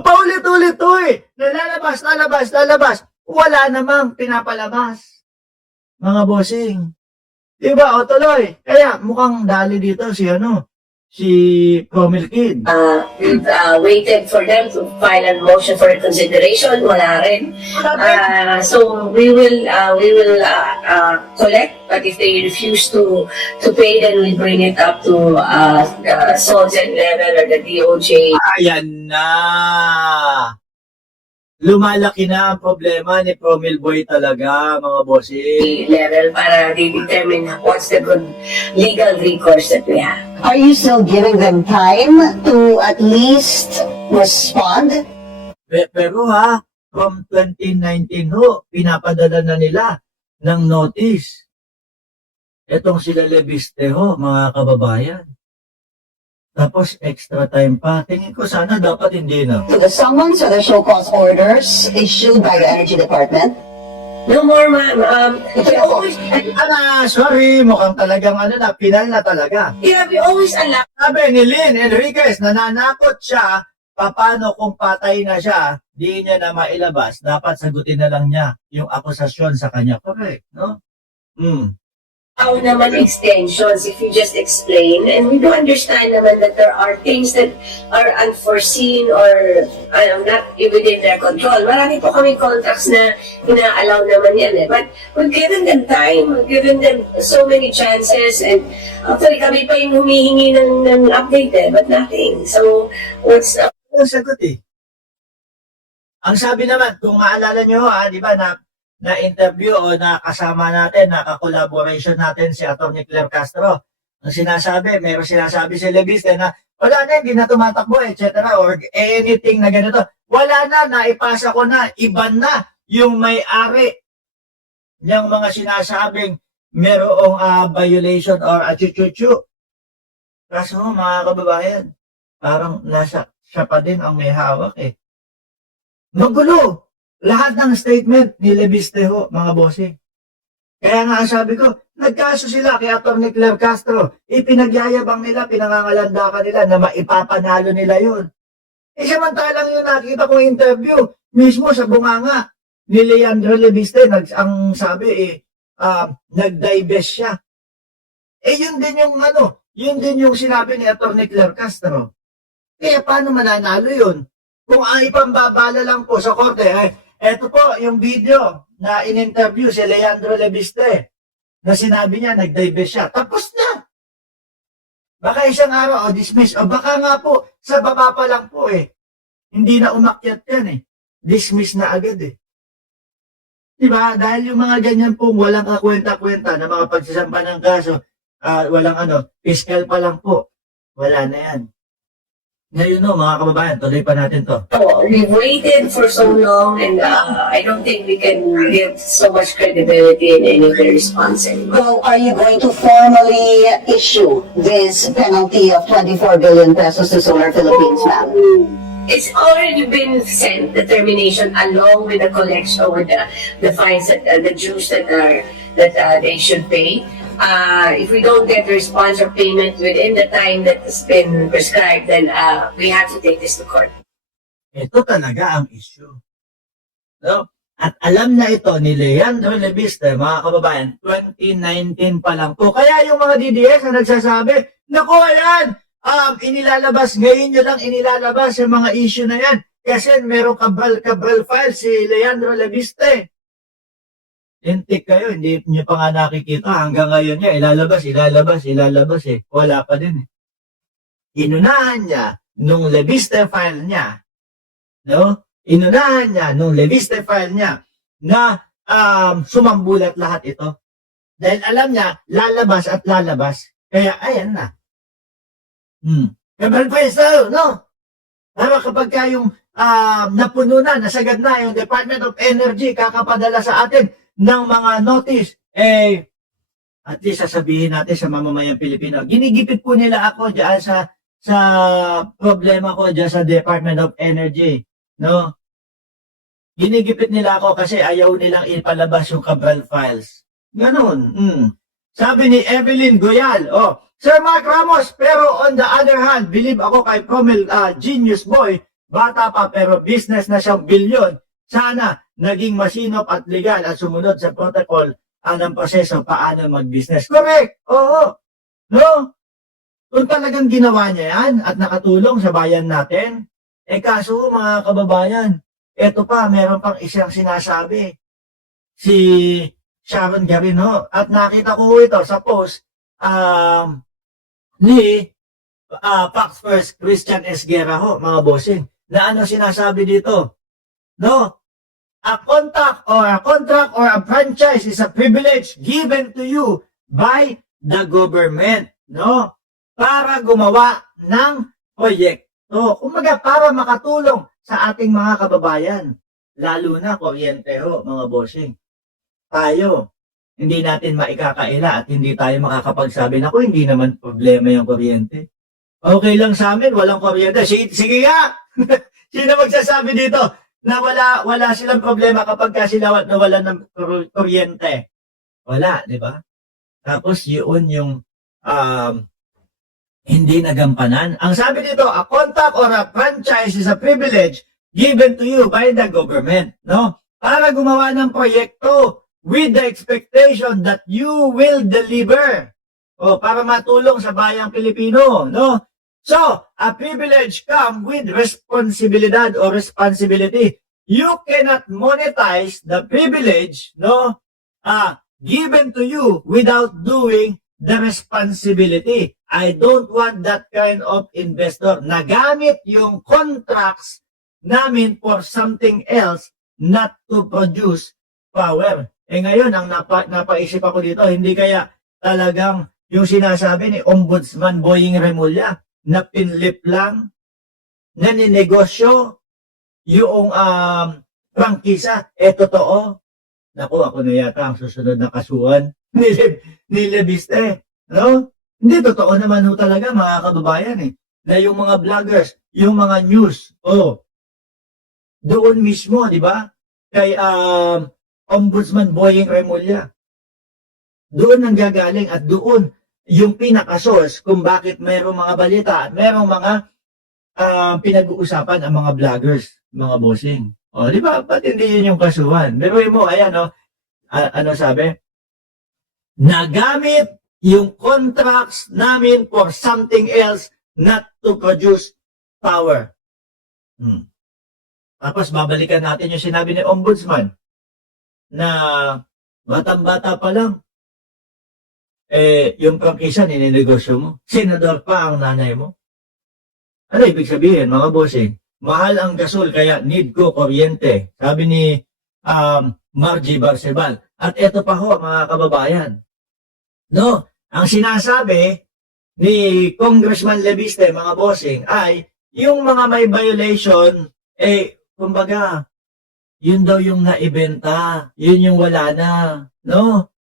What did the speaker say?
Paulit-ulit to eh. Lalabas, lalabas, lalabas. Wala namang pinapalabas. Mga bossing. Diba? O tuloy. Kaya mukhang dali dito si Promil Kid. We've waited for them to file a motion for reconsideration. Wala rin. So we will collect, but if they refuse to pay, then we'll bring it up to the SOGEN level or the DOJ Ayan na. Lumalaki na ang problema ni Promil Boy talaga, mga bossing. level para they determine what's the good legal recourse that we have. Are you still giving them time to at least respond? Pero from 2019 pinapadala na nila ng notice. Etong sila Leviste mga kababayan. Tapos extra time pa. Tingin ko sana dapat hindi na. To the summons or the show cause orders issued by the Energy Department? No more, ma'am. We always, Sorry, mukhang talagang pinal na talaga. yeah, we always allow. Sabi ni Lynn Enriquez, nananakot siya, paano kung patay na siya, di niya na mailabas, dapat sagutin na lang niya yung akusasyon sa kanya. Correct, no? Naman extensions if you just explain, and we do understand naman that there are things that are unforeseen or not within their control. Marami po kami contracts na ina-allow naman yan but we've given them time, we've given them so many chances, and actually kami pa yung humihingi ng update but nothing. So what's Ang sagot Ang sabi naman, kung maalala nyo di ba, na interview o na kasama natin, naka-collaboration natin si Atty. Claire Castro. Ang sinasabi, meron sinasabi si Leviste na wala na, hindi na tumatakbo, etc. or anything na ganito. Wala na, naipasa ko na, iba na yung may-ari niyang mga sinasabing merong violation or achuchuchu. Kaso mga kababayan, parang siya pa din ang may hawak Magulo! Lahat ng statement ni Leviste mga bossing. Kaya nga sabi ko, nagkaso sila kay Atty. Claire Castro. Ipinagyayabang nila, pinangangalandakan nila na maipapanalo nila yun. Samantalang yung nakita kong interview, mismo sa bunganga ni Leandro Leviste, ang sabi nag-divest siya. Yun din yung sinabi ni Atty. Claire Castro. Kaya paano mananalo yun? Kung ipambabala lang po sa korte, eto po yung video na in-interview si Leandro Leviste na sinabi niya nag-divest siya. Tapos na! Baka isang araw dismiss. O baka nga po sa baba pa lang po hindi na umakyat yan Dismiss na agad Diba? Dahil yung mga ganyan pong walang kakwenta-kwenta na mga pagsasampa ng kaso, walang fiscal pa lang po. Wala na yan. Ngayon mga kababayan, tuloy pa natin to. We've waited for so long, and I don't think we can give so much credibility in any of the response anymore. So are you going to formally issue this penalty of 24 billion pesos to Solar Philippines, ma'am? It's already been sent, the termination, along with the collection with the fines that the dues that they should pay. If we don't get the response or payment within the time that has been prescribed, then we have to take this to court. Ito talaga ang issue. No? At alam na ito ni Leandro Leviste, mga kababayan, 2019 pa lang po. Kaya yung mga DDS na nagsasabi, naku ayan, inilalabas, ngayon nyo lang inilalabas yung mga issue na yan. Kasi merong kabal file si Leandro Leviste. Intik kayo, hindi nyo pa nga nakikita. Hanggang ngayon niya, ilalabas. Wala pa din Inunahan niya nung Leviste file niya, no? Inunahan niya nung Leviste file niya na sumambulat lahat ito. Dahil alam niya, lalabas at lalabas. Kaya, ayan na. Kabal file, no? Pero kapag kayong napuno na, nasagad na yung Department of Energy, kakapadala sa atin ng mga notice, at least sasabihin natin sa mamamayang Pilipino, ginigipit po nila ako diyan sa problema ko diyan sa Department of Energy, no? Ginigipit nila ako kasi ayaw nilang ipalabas yung Cabral files. Ganon. Sabi ni Evelyn Goyal, Sir Mark Ramos, pero on the other hand, believe ako kay Promil Genius Boy bata pa pero business na siyang bilyon. Sana naging masinop at legal at sumunod sa protocol ng proseso paano mag-business. Correct! Oo. No? Kung talagang ginawa niya yan at nakatulong sa bayan natin, kaso mga kababayan, eto pa, meron pang isang sinasabi. Si Sharon Garino. At nakita ko ito sa post ni Fox First Christian Esguerra ho, mga bossing, na ano sinasabi dito? No? A contract or a franchise is a privilege given to you by the government, no? Para gumawa ng proyekto. Kumaga, para makatulong sa ating mga kababayan. Lalo na kuryente ho, mga bossing. Tayo, hindi natin maikakaila at hindi tayo makakapagsabi na hindi naman problema yung kuryente. Okay lang sa amin, walang kuryente. Sige nga! Sino magsasabi dito na wala silang problema kapag sila nawalan ng kuryente? Wala, di ba? Tapos yun yung hindi nagampanan. Ang sabi dito, a contract or a franchise is a privilege given to you by the government, no? Para gumawa ng proyekto with the expectation that you will deliver. O para matulong sa bayang Pilipino, no? So, a privilege comes with responsibilidad or responsibility. You cannot monetize the privilege, no? Given to you without doing the responsibility. I don't want that kind of investor na gamit yung contracts namin for something else not to produce power. Ngayon, ang napaisip ako dito, hindi kaya talagang yung sinasabi ni Ombudsman Boying Remulla na pinlip lang, na ninegosyo yung prangkisa, totoo. Naku, ako na yata ang susunod na kasuhan ni Lebiste. No? Hindi, totoo naman ho talaga mga kababayan na yung mga vloggers, yung mga news, doon mismo, di ba? Kay Ombudsman Boying Remulla. Doon ang gagaling at doon yung pinaka-source kung bakit mayroong mga balita at mayroong mga pinag-uusapan ang mga vloggers, mga bossing. Di ba? Ba't hindi yun yung kasuhan? Pero mo, ayan, ano sabi? Nagamit yung contracts namin for something else not to produce power. Tapos babalikan natin yung sinabi ni Ombudsman na batang-bata pa lang, yung prangkisa nininegosyo mo. Senador pa ang nanay mo. Ano ibig sabihin, mga bossing? Mahal ang gasol kaya need ko kuryente. Sabi ni Margie Barcebal. At eto pa ho, mga kababayan. No, ang sinasabi ni Congressman Lebiste, mga bossing, ay yung mga may violation, kumbaga, yun daw yung naibenta, yun yung wala na, no?